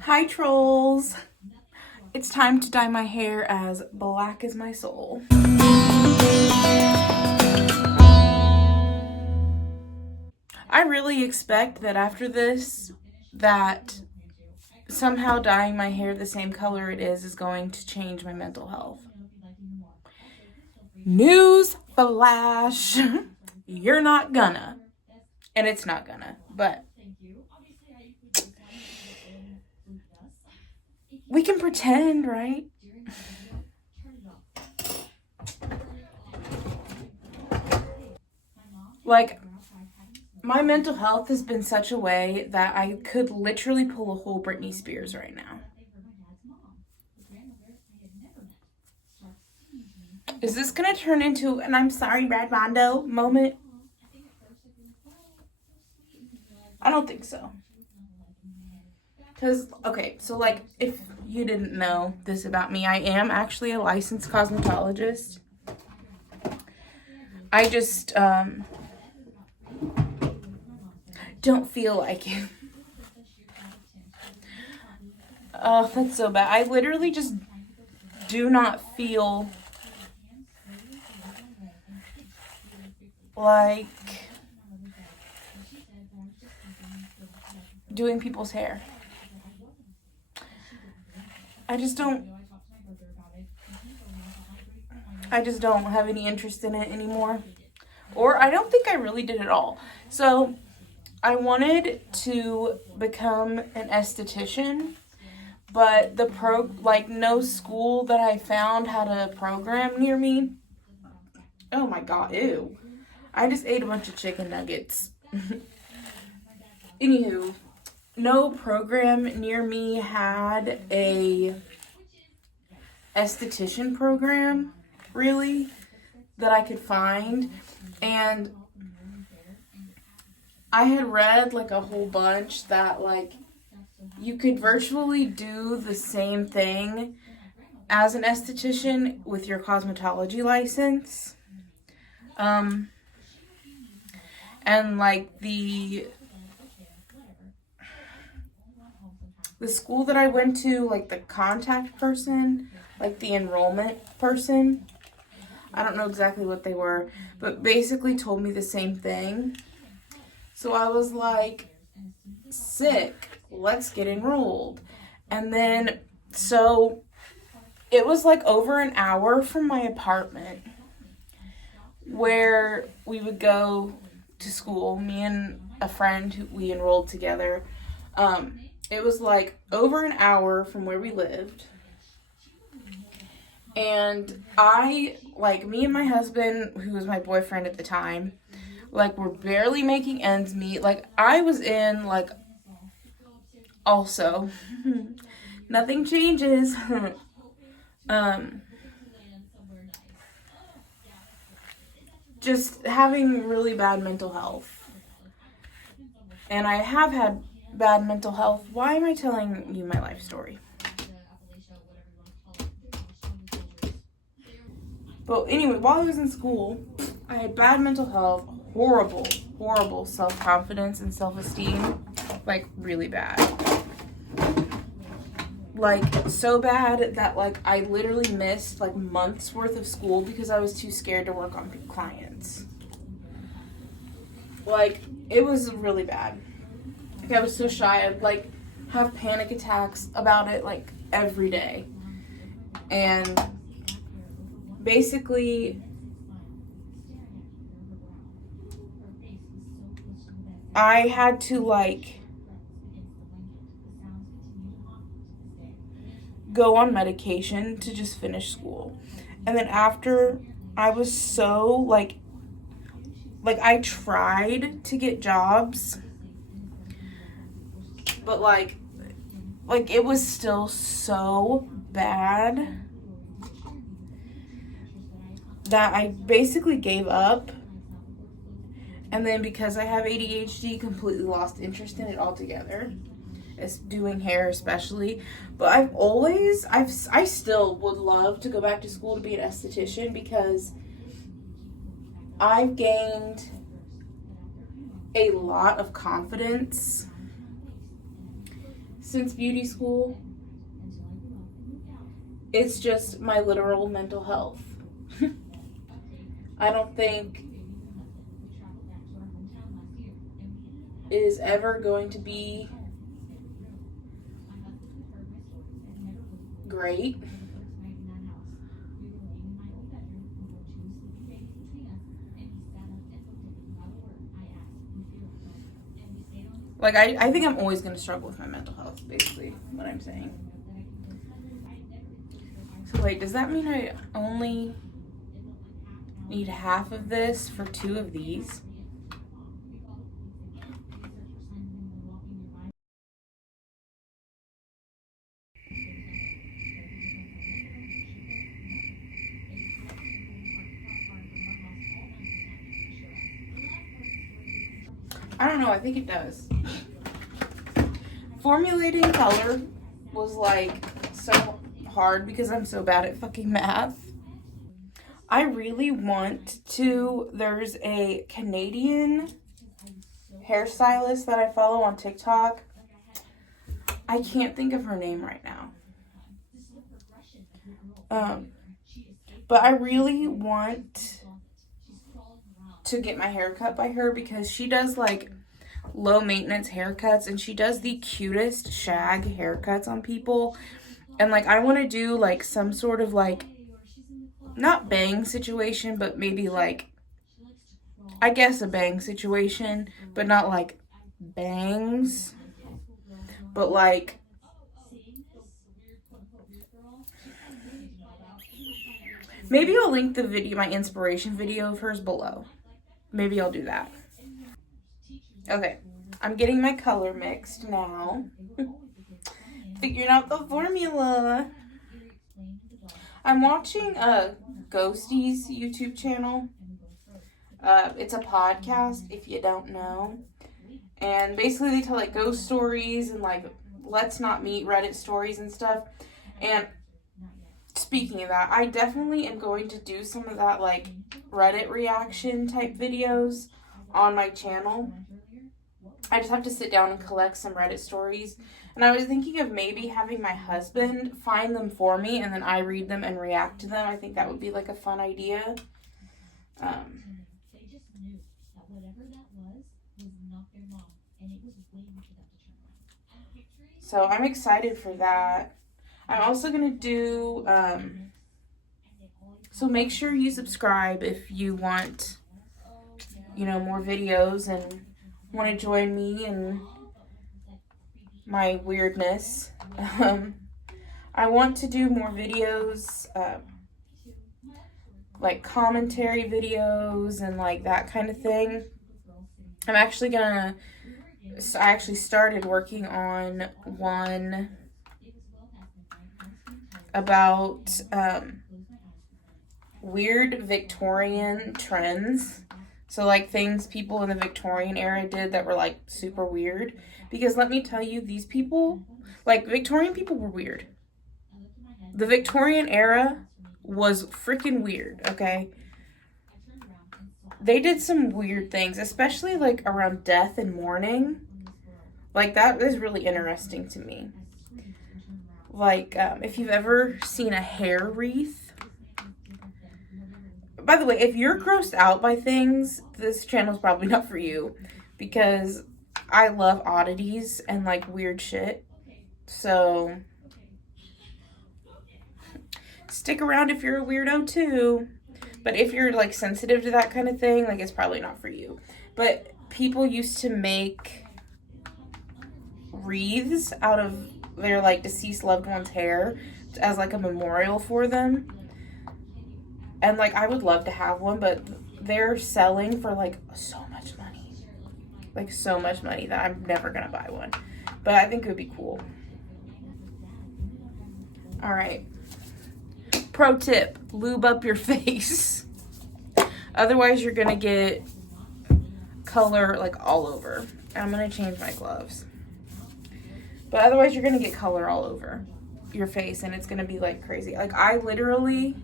Hi trolls! It's time to dye my hair as black as my soul. I really expect that after this, that somehow dyeing my hair the same color it is going to change my mental health. News flash! You're not gonna. And it's not gonna, but we can pretend, right? Like, my mental health has been such a way that I could literally pull a whole Britney Spears right now. Is this gonna turn into an I'm sorry, Brad Mondo moment? I don't think so. Because, okay, so like, if you didn't know this about me, I am actually a licensed cosmetologist. I just, don't feel like it. Oh, that's so bad. I literally just do not feel like doing people's hair. I just don't have any interest in it anymore. Or I don't think I really did at all. So I wanted to become an esthetician, but no school that I found had a program near me. Oh my god, ew. I just ate a bunch of chicken nuggets. Anywho, no program near me had a esthetician program, really, that I could find. And I had read like a whole bunch that like you could virtually do the same thing as an esthetician with your cosmetology license. And like the school that I went to, like the contact person, like the enrollment person, I don't know exactly what they were, but basically told me the same thing. So I was like, sick, let's get enrolled. And then, so it was like over an hour from my apartment where we would go to school, me and a friend who we enrolled together. It was like over an hour from where we lived. And me and my husband, who was my boyfriend at the time, like, we're barely making ends meet. Like, I was in, like, also, nothing changes. Just having really bad mental health. And I have had bad mental health. Why am I telling you my life story? But anyway, while I was in school, I had bad mental health, horrible self-confidence and self-esteem, like really bad. Like so bad that like I literally missed like months worth of school because I was too scared to work on clients. Like it was really bad. Like I was so shy. I'd like have panic attacks about it like every day. And basically I had to like go on medication to just finish school. And then after, I was so like I tried to get jobs, but like it was still so bad that I basically gave up. And then because I have ADHD, completely lost interest in it altogether. It's doing hair especially. But I still would love to go back to school to be an esthetician because I've gained a lot of confidence since beauty school. It's just my literal mental health. I don't think it is ever going to be great. Like, I think I'm always going to struggle with my mental health, basically, what I'm saying. So, wait, does that mean I only need half of this for 2 of these? I don't know, I think it does. Formulating color was like so hard because I'm so bad at fucking math. I really want to, there's a Canadian hairstylist that I follow on TikTok. I can't think of her name right now. But I really want to get my hair cut by her because she does like low maintenance haircuts and she does the cutest shag haircuts on people. And like I want to do like some sort of like not bang situation, but maybe like I guess a bang situation, but not like bangs, but like maybe I'll link the video, my inspiration video of hers below. Maybe I'll do that. Okay, I'm getting my color mixed now. Figuring out the formula. I'm watching Ghosty's YouTube channel. It's a podcast, if you don't know. And basically they tell like ghost stories and like let's not meet Reddit stories and stuff. And speaking of that, I definitely am going to do some of that like Reddit reaction type videos on my channel. I just have to sit down and collect some Reddit stories. And I was thinking of maybe having my husband find them for me and then I read them and react to them. I think that would be like a fun idea. So I'm excited for that. I'm also going to do, so make sure you subscribe if you want, you know, more videos and want to join me and my weirdness. I want to do more videos, like commentary videos and like that kind of thing. I'm actually gonna, I actually started working on one about weird Victorian trends. So like things people in the Victorian era did that were like super weird. Because let me tell you, these people, like Victorian people were weird. The Victorian era was freaking weird, okay? They did some weird things, especially like around death and mourning. Like that is really interesting to me. Like if you've ever seen a hair wreath. By the way, if you're grossed out by things, this channel's probably not for you. Because I love oddities and like weird shit. So stick around if you're a weirdo too. But if you're like sensitive to that kind of thing, like it's probably not for you. But people used to make wreaths out of their like deceased loved one's hair as like a memorial for them. And like I would love to have one, but they're selling for like so much money. Like so much money that I'm never gonna buy one. But I think it would be cool. Alright. Pro tip, lube up your face. Otherwise you're gonna get color like all over. I'm gonna change my gloves. But otherwise you're gonna get color all over your face and it's gonna be like crazy. Like I literally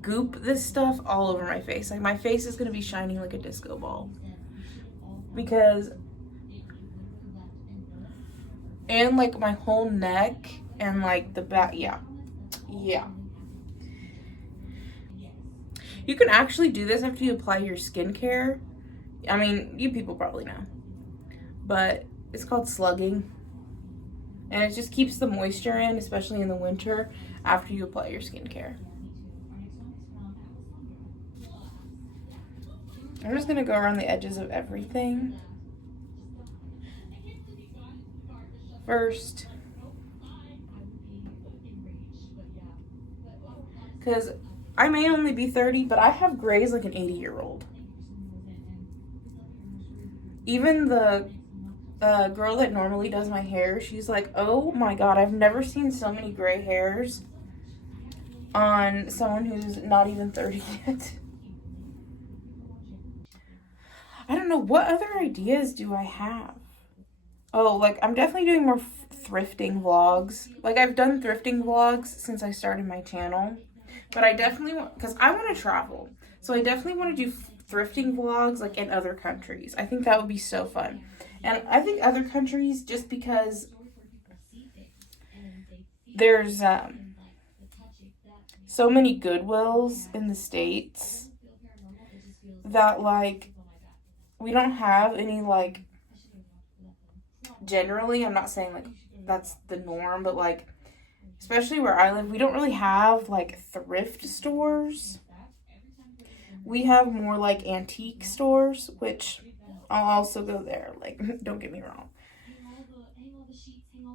goop this stuff all over my face. Like my face is gonna be shining like a disco ball. Because And like my whole neck and like the back. Yeah. You can actually do this after you apply your skincare. I mean, you people probably know, but it's called slugging, and it just keeps the moisture in, especially in the winter after you apply your skincare. I'm just gonna go around the edges of everything first, because I may only be 30, but I have grays like an 80-year-old. Even the girl that normally does my hair, she's like, oh my god, I've never seen so many gray hairs on someone who's not even 30 yet. I don't know, what other ideas do I have? Oh, like, I'm definitely doing more thrifting vlogs. Like, I've done thrifting vlogs since I started my channel. But I definitely want, because I want to travel. So I definitely want to do thrifting vlogs, like, in other countries. I think that would be so fun. And I think other countries, just because there's so many Goodwills in the States that, like, we don't have any, like, generally, I'm not saying, like, that's the norm, but, like, especially where I live, we don't really have, like, thrift stores. We have more, like, antique stores, which I'll also go there, like, don't get me wrong.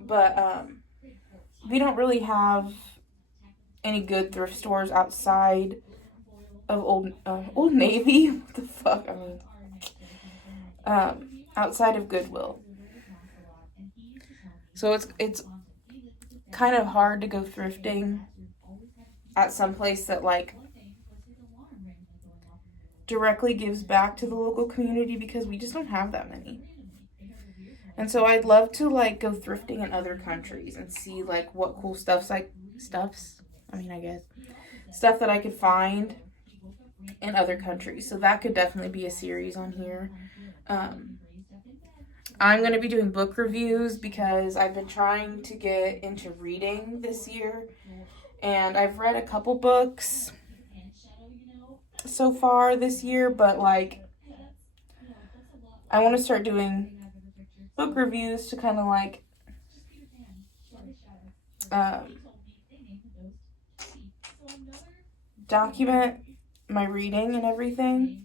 But, we don't really have any good thrift stores outside of Old Navy. What the fuck? I mean, outside of Goodwill. So it's kind of hard to go thrifting at some place that, like, directly gives back to the local community, because we just don't have that many. And so I'd love to, like, go thrifting in other countries and see, like, what cool stuff that I could find in other countries. So that could definitely be a series on here. I'm going to be doing book reviews because I've been trying to get into reading this year. And I've read a couple books so far this year, but, like, I want to start doing book reviews to kind of, like, document my reading and everything.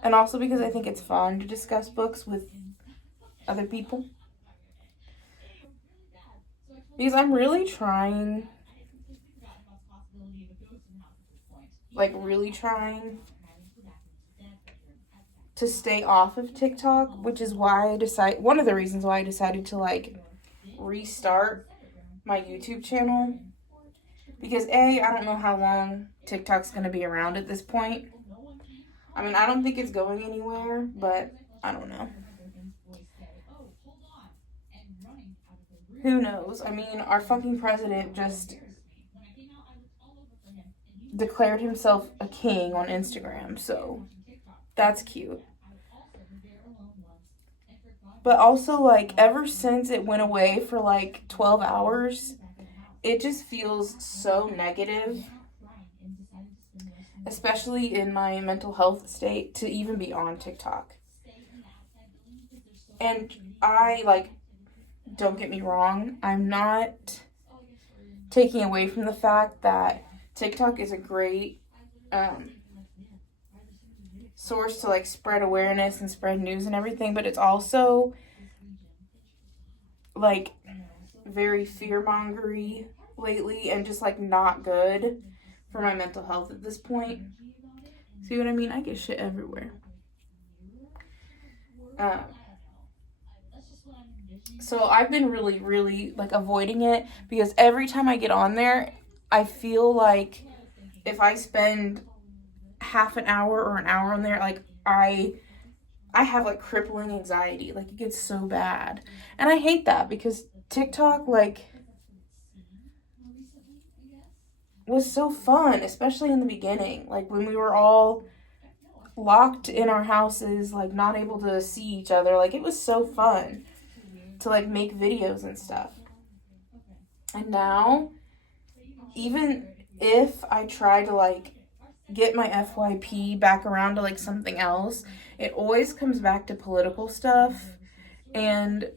And also because I think it's fun to discuss books with other people. Because I'm really trying to stay off of TikTok, which is why one of the reasons why I decided to, like, restart my YouTube channel. Because I don't know how long TikTok's going to be around at this point. I mean, I don't think it's going anywhere, but I don't know. Who knows? I mean, our fucking president just declared himself a king on Instagram, so that's cute. But also, like, ever since it went away for, like, 12 hours, it just feels so negative, especially in my mental health state, to even be on TikTok. And I, like, don't get me wrong, I'm not taking away from the fact that TikTok is a great source to, like, spread awareness and spread news and everything, but it's also, like, very fear-mongery lately and just, like, not good for my mental health at this point. See what I mean? I get shit everywhere. So I've been really, really, like, avoiding it, because every time I get on there, I feel like if I spend half an hour or an hour on there, like, I have, like, crippling anxiety. Like, it gets so bad. And I hate that, because TikTok, like, was so fun, especially in the beginning. Like, when we were all locked in our houses, like, not able to see each other. Like, it was so fun. to like make videos and stuff. And now, even if I try to like get my FYP back around to like something else, it always comes back to political stuff. And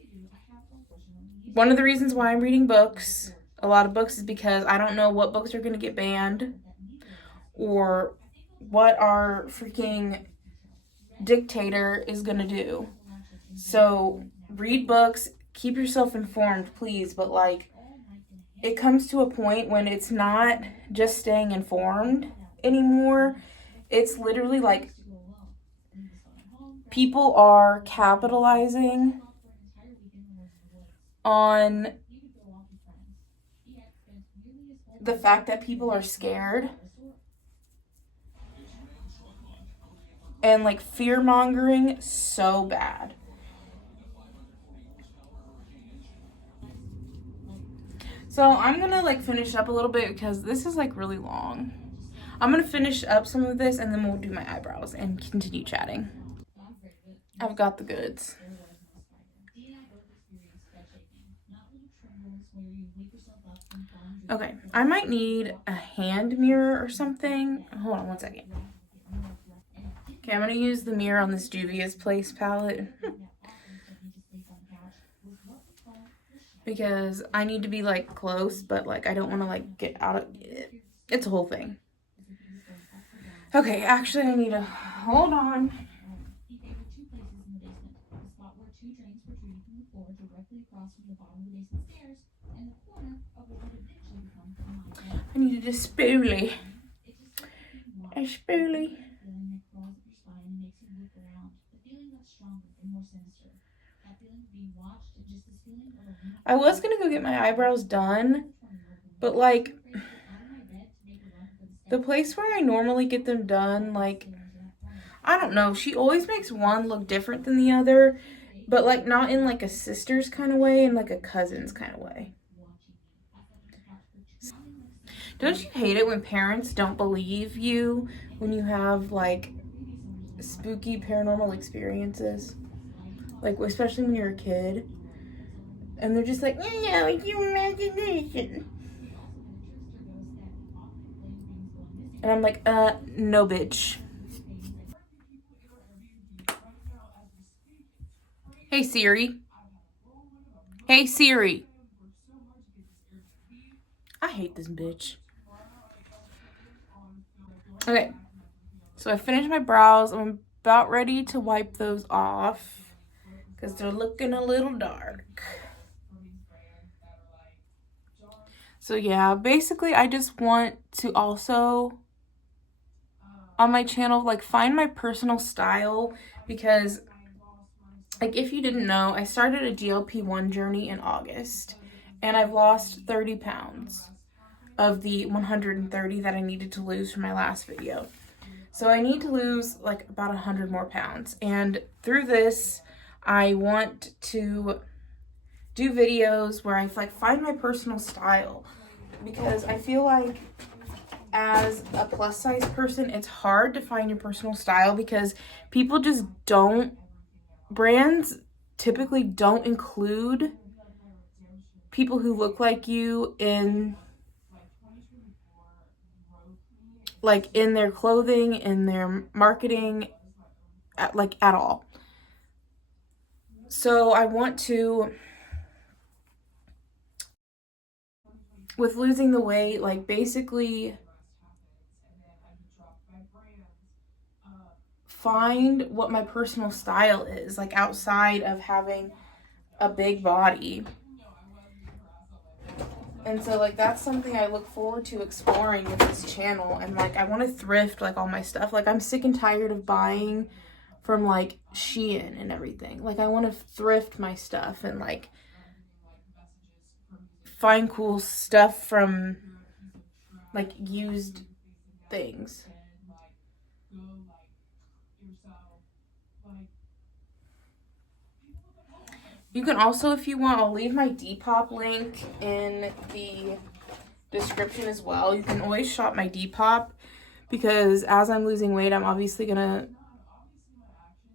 one of the reasons why I'm reading books, a lot of books, is because I don't know what books are going to get banned or what our freaking dictator is going to do. So read books, keep yourself informed, please. But like, it comes to a point when it's not just staying informed anymore. It's literally like people are capitalizing on the fact that people are scared and like fear mongering so bad. So I'm gonna like finish up a little bit because this is like really long. I'm gonna finish up some of this and then we'll do my eyebrows and continue chatting. I've got the goods. Okay, I might need a hand mirror or something. Hold on one second. Okay, I'm gonna use the mirror on this Juvia's Place palette. Because I need to be like close, but like I don't want to like get out of it. It's a whole thing. Okay, actually I need to hold on. I needed a spoolie. A spoolie. I was gonna go get my eyebrows done, but like the place where I normally get them done, like, I don't know, she always makes one look different than the other, but like not in like a sister's kind of way, in like a cousin's kind of way. Don't you hate it when parents don't believe you when you have like spooky paranormal experiences? Like, especially when you're a kid. And they're just like, no, it's your imagination. And I'm like, no, bitch. Hey, Siri. Hey, Siri. I hate this bitch. Okay. So I finished my brows. I'm about ready to wipe those off because they're looking a little dark. So yeah, basically I just want to also on my channel like find my personal style, because like if you didn't know, I started a GLP-1 journey in August and I've lost 30 pounds of the 130 that I needed to lose for my last video. So I need to lose like about 100 more pounds, and through this I want to do videos where I like find my personal style, because I feel like as a plus size person it's hard to find your personal style because people just don't, brands typically don't include people who look like you in like in their clothing, in their marketing, at all. So I want to, with losing the weight, like basically find what my personal style is, like outside of having a big body. And so like that's something I look forward to exploring with this channel. And like I want to thrift like all my stuff. Like I'm sick and tired of buying from like Shein and everything. Like I want to thrift my stuff and like find cool stuff from like used things. You can also, if you want, I'll leave my Depop link in the description as well. You can always shop my Depop, because as I'm losing weight, I'm obviously gonna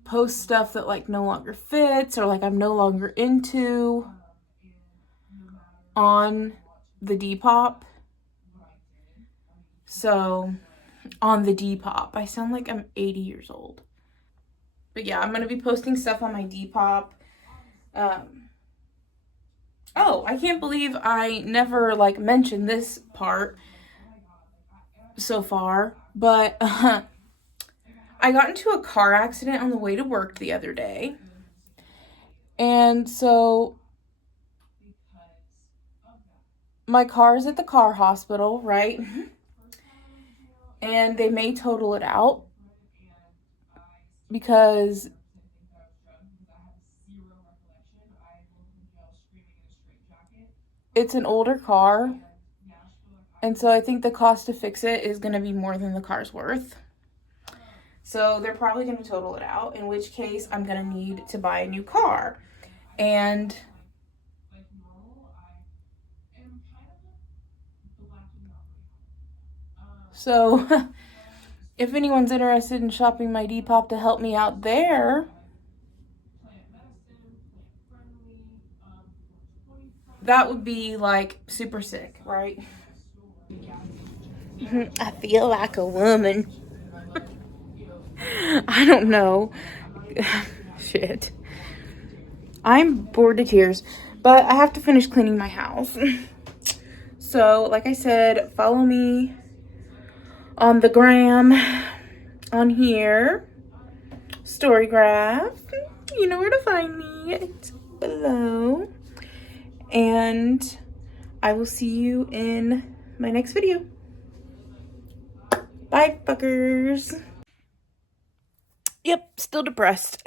post stuff that like no longer fits or like I'm no longer into on the Depop. So on the Depop, I sound like I'm 80 years old. But yeah, I'm gonna be posting stuff on my Depop. Oh, I can't believe I never like mentioned this part so far, but I got into a car accident on the way to work the other day. And so my car's at the car hospital, right? And they may total it out because it's an older car. And so I think the cost to fix it is going to be more than the car's worth. So they're probably going to total it out, in which case I'm going to need to buy a new car. And so if anyone's interested in shopping my Depop to help me out there, that would be like super sick, right? I feel like a woman. I don't know. Shit. I'm bored to tears, but I have to finish cleaning my house. So, like I said, follow me on the gram on here. StoryGraph. You know where to find me. It's below. And I will see you in my next video. Bye, fuckers. Yep, still depressed.